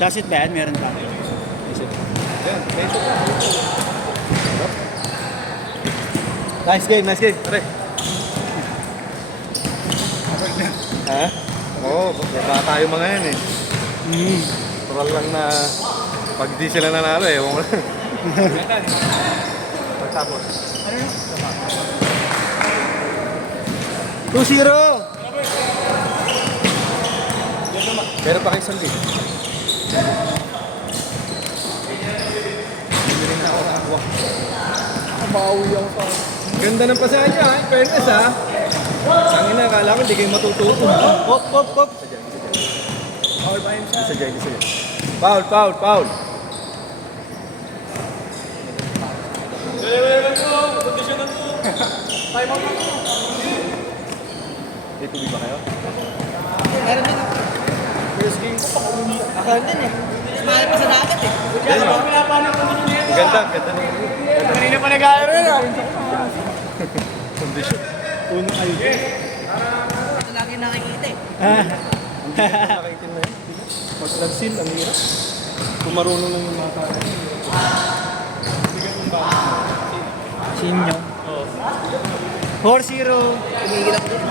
Dasit ba yan? Meron pa. Yan, peso pa. Nice game, nice game. Pare. Ha? Oo, baka tayo mga yan eh. Total lang na pag di sila nanalo eh. Ewan ko lang. Pagtapos. 2-0! Pero pa kayo sandi. Hindi rin ako nakakuha. Maui ako pa. Ganda ng pasahan niya ha. Fairness ha. Sangin na, akala ko hindi kayo matututo. Hop, hop, hop. Foul ba yun siya? Isa dyan. Foul, foul, foul. Time out ako. May tubig ba kayo? Meron din ako. First game ko pa kung Ako din eh. Mahal pa sa dagat eh. Yan o. Ganda, ganda na. Kanina pa nag-aaro yun ah. Condition. Unang ayun. Ito lagi nakikita eh. Nakaitim na yun. Mag-lansin, ang hirap. Kung marunong lang yung mga tao. Sinyo. 4-0. Tumigil ako dun.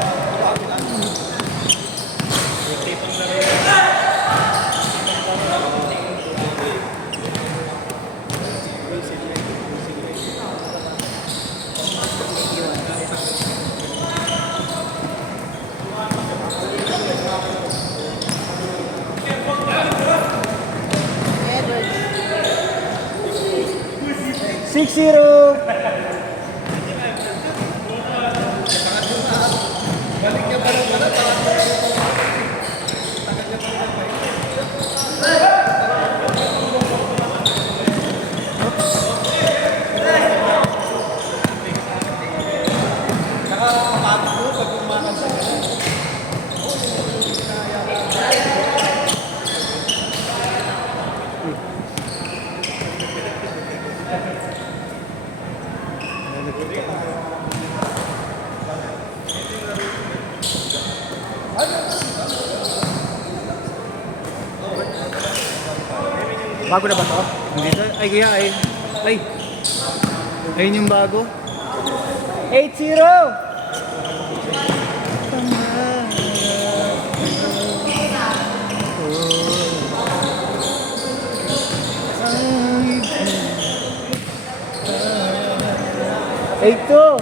Edwards. 6-0. Bago na ba to? Hindi to. Ay, kuya, ay. Ay. Ayun yung bago. 8-0! Eight two.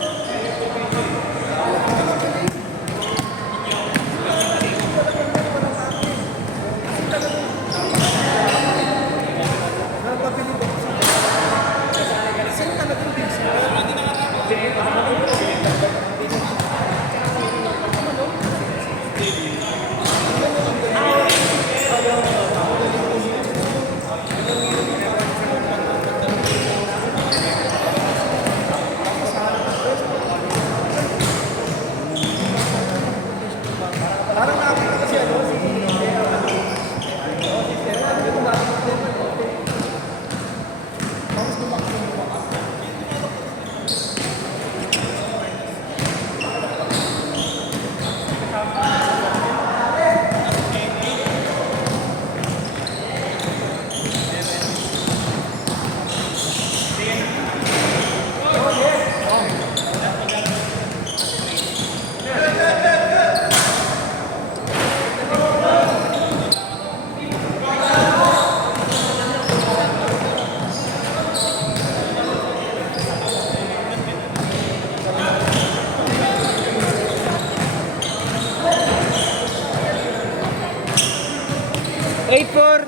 Eight four.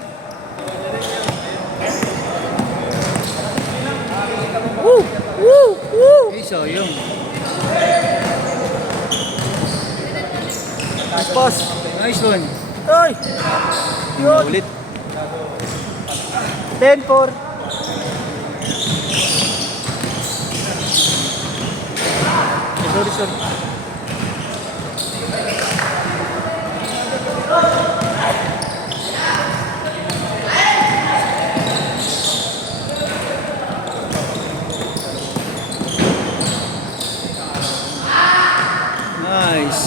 Woo! Woo! Woo! Ay, so yung. Pass. Nice one. Ay! Yun. Ulit. 10-4. Sorry, sorry. Nice.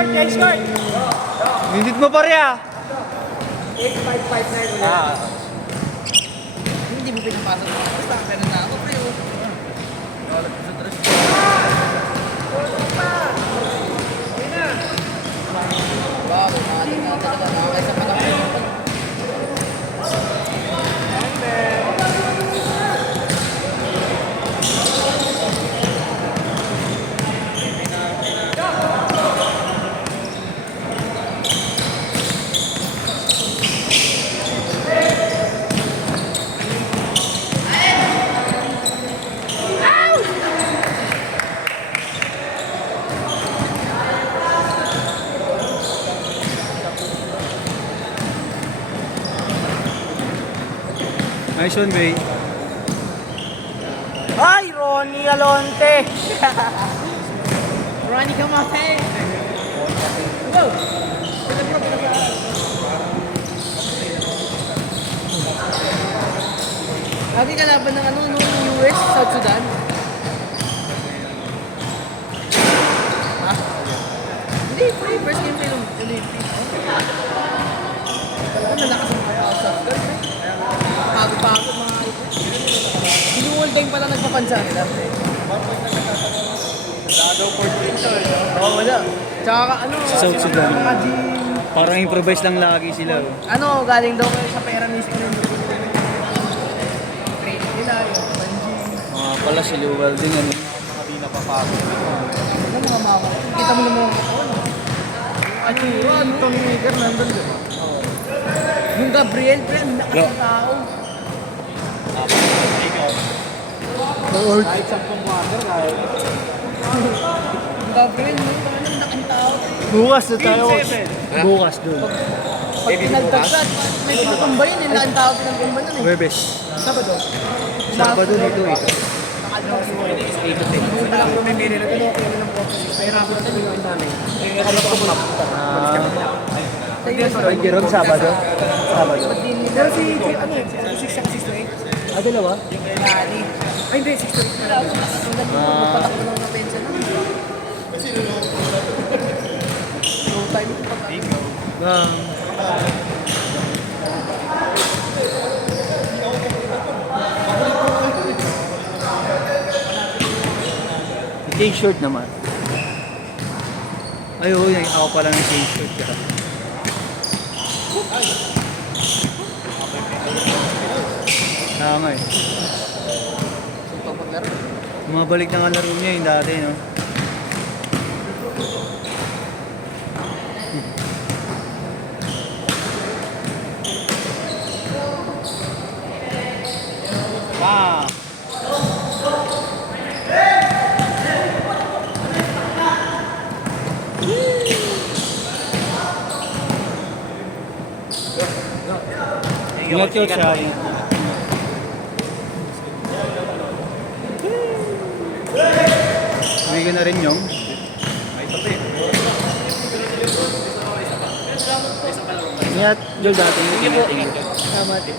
Minit mo pa rin ah. Hindi mo pinapasok. Basta, meron na ako. Pero, bago, mali na talaga. Nakakaisa pa lang. Nice one, Bay. Ay, Ronnie Alonte! Ronnie Camate! Go! Lagi kalaban ng ano, nung US, South Sudan. Ha? Hindi, free. First game nila. Hindi, free. Talaga malakas ang mga South Sudan. Pagod-pagod mga ito. Sinuwal time pala nagpapansa nila. Oo, wala. Tsaka ano, South Sudan. mga gym. Parang improvise lang lagi sila. Oh. Ano, galing daw kayo sa pera mismo ng training nila, yung pan-gym. Mga pala si Luwal din, ano? Mga di napapagod. Ano mga mama? Kita mo naman ano yun? Tony Maker nandun din. Yung Gabriel, pre, ang lakas ng tao. Kahit 10 water, kahit. Yung Gabriel, no? Ano, ang lakas ng tao. Bukas na tayo. Bukas dun. Pag pinagdagdag, may pagkumba yun, yung lakas ng tao pinagkumba nun eh. Webes. Sabado. Sabado dito ito. Buta lang kung may minira, pero okay na lang po. Pero ako na sabi yung dami. Kaya ako na Ay, Jerome, Sabado. Sabado. Pero si, ano eh, 6 to 8. Ah, dalawa? Nani. Ay, hindi, 6 to 8 pala. Magpatakbo lang ng pensa na. No time ko pag Change short naman. Ay, oo, ako pala ng change short. Tama eh. Suntok paglaro. Mabalik na nga laro niya yung dati, no? Ah! Ingat yun siya. Uwi ka na rin yung. Ingat, Jol, dati. Ingat. Tama din.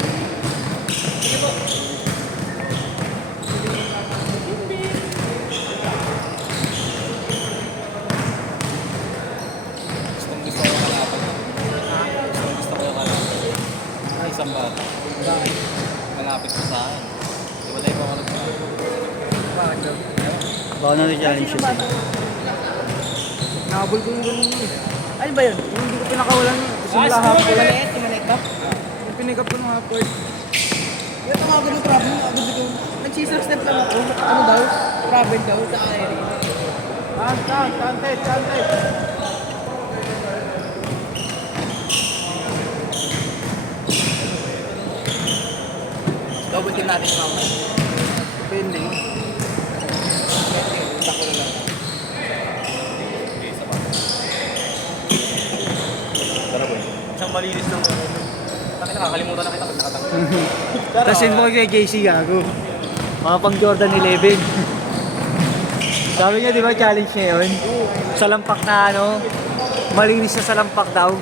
Isang bata. Malapit ko sa akin. Wala yung mga Bakit daw? Baka na challenge siya. Nakabol ko yung ganun yun. Ano ba yun? Yung hindi ko pinakawalan yun. Simula hapon. Yung maliit up. Yung pinikap ko ng hapon. Yung tumagal ng problem, agad ko. Nag-scissor step lang ako. Ano daw? Problem daw sa area. Tante. Double team natin mamaya. Pending. Tako na lang. Tara boy. Isang malinis ng Taki nakakalimutan na kita pag nakatanggal. Tapos yun mo kay JC gago. Mga pang Jordan 11. Sabi niya, di ba, challenge niya yun? Sa lampak na ano, malinis na sa lampak daw.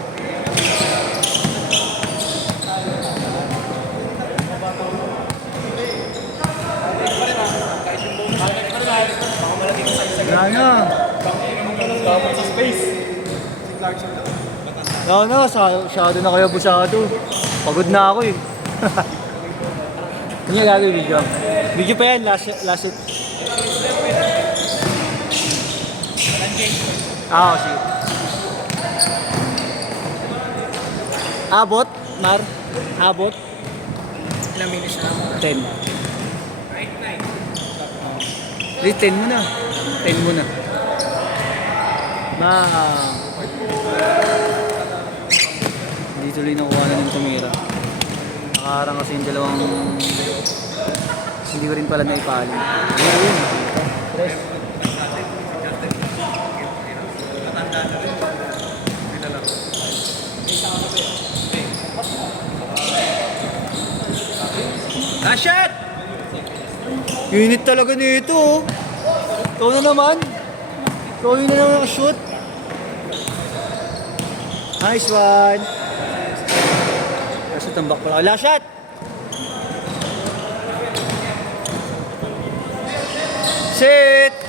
Ano? Dapat sa space. Clarkson daw. Masyado na kayo abusado. Pagod na ako eh. Ano yung gagawin video? Video pa yan, last it. Sige. Abot, Mar? Abot? Ilang minutes na ako. 10. Di, 10 muna. 10 muna. Hindi tuloy nakuha na ng tumira. Nakaharang kasi yung dalawang... Hindi ko rin pala naipali. Ayun. Tres. Last shot! Unit talaga nito oh. Ikaw na naman. Ikaw yun na naman nakashoot. Nice one. Kaso tambak pala. Last shot! Sit!